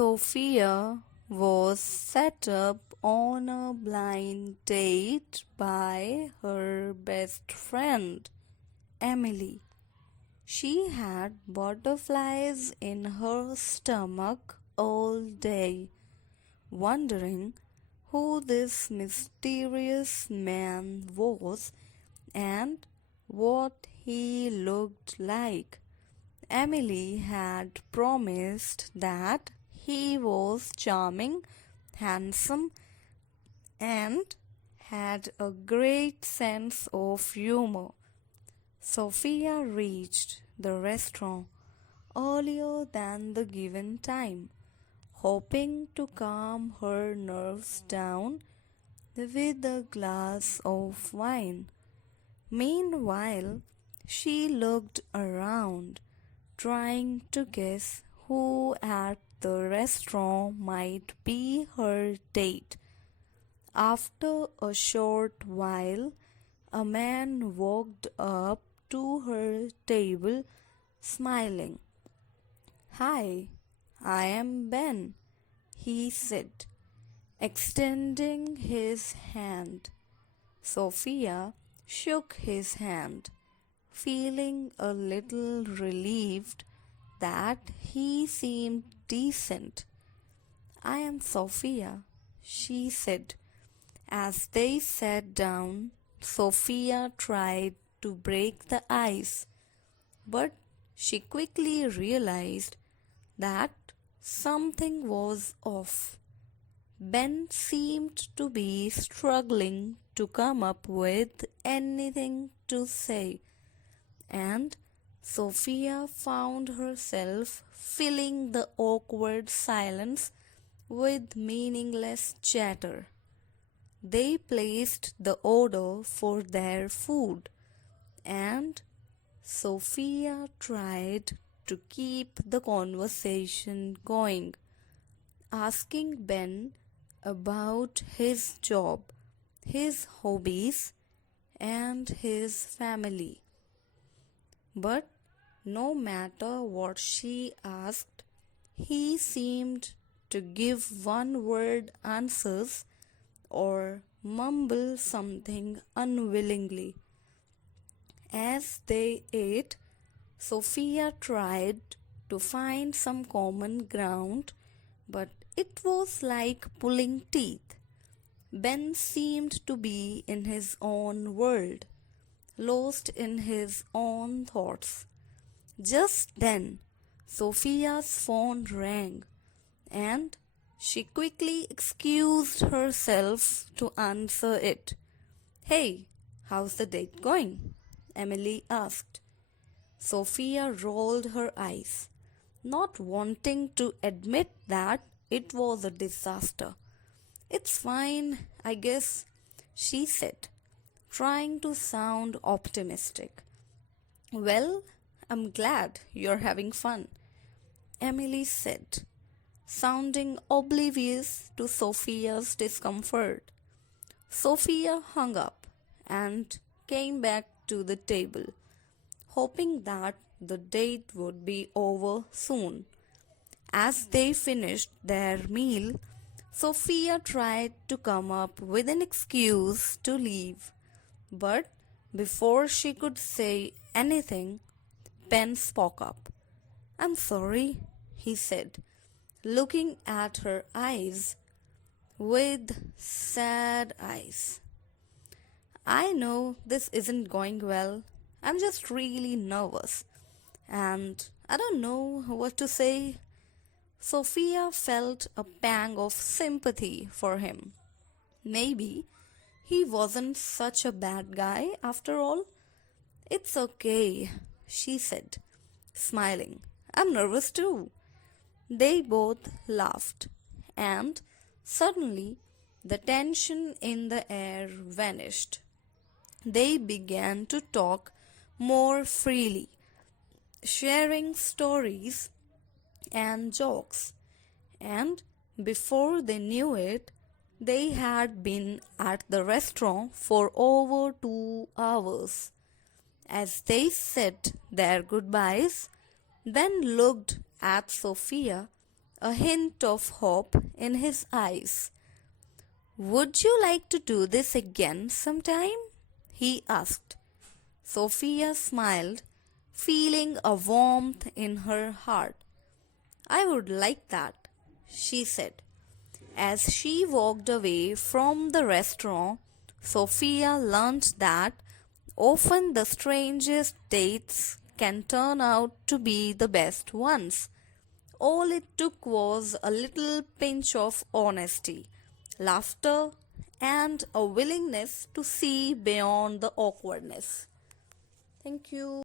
Sophia was set up on a blind date by her best friend, Emily. She had butterflies in her stomach all day, wondering who this mysterious man was and what he looked like. Emily had promised that he was charming, handsome, and had a great sense of humor. Sophia reached the restaurant earlier than the given time, hoping to calm her nerves down with a glass of wine. Meanwhile, she looked around, trying to guess who at the restaurant might be her date. After a short while, a man walked up to her table, smiling. "Hi, I am Ben," he said, extending his hand. Sophia shook his hand, feeling a little relieved that he seemed decent. "I am Sophia," she said. As they sat down, Sophia tried to break the ice, but she quickly realized that something was off. Ben seemed to be struggling to come up with anything to say, and Sophia found herself filling the awkward silence with meaningless chatter. They placed the order for their food, and Sophia tried to keep the conversation going, asking Ben about his job, his hobbies, and his family. But no matter what she asked, he seemed to give one word answers or mumble something unwillingly. As they ate, Sophia tried to find some common ground, but it was like pulling teeth. Ben seemed to be in his own world, lost in his own thoughts. Just then, Sophia's phone rang, and she quickly excused herself to answer it. "Hey, how's the date going?" Emily asked. Sophia rolled her eyes, not wanting to admit that it was a disaster. "It's fine, I guess," she said, trying to sound optimistic. "Well, I'm glad you're having fun," Emily said, sounding oblivious to Sophia's discomfort. Sophia hung up and came back to the table, hoping that the date would be over soon. As they finished their meal, Sophia tried to come up with an excuse to leave, but before she could say anything, Ben spoke up. "I'm sorry," he said, looking at her eyes with sad eyes. "I know this isn't going well. I'm just really nervous, and I don't know what to say." Sophia felt a pang of sympathy for him. Maybe he wasn't such a bad guy after all. "It's okay," she said, smiling. "I'm nervous too." They both laughed, and suddenly the tension in the air vanished. They began to talk more freely, sharing stories and jokes, and before they knew it, they had been at the restaurant for over 2 hours. As they said their goodbyes, Ben looked at Sophia a hint of hope in his eyes. Would you like to do this again sometime? He asked. Sophia smiled, feeling a warmth in her heart. I would like that, she said. As she walked away from the restaurant, Sophia learned that often the strangest dates can turn out to be the best ones. All it took was a little pinch of honesty, laughter, and a willingness to see beyond the awkwardness. Thank you.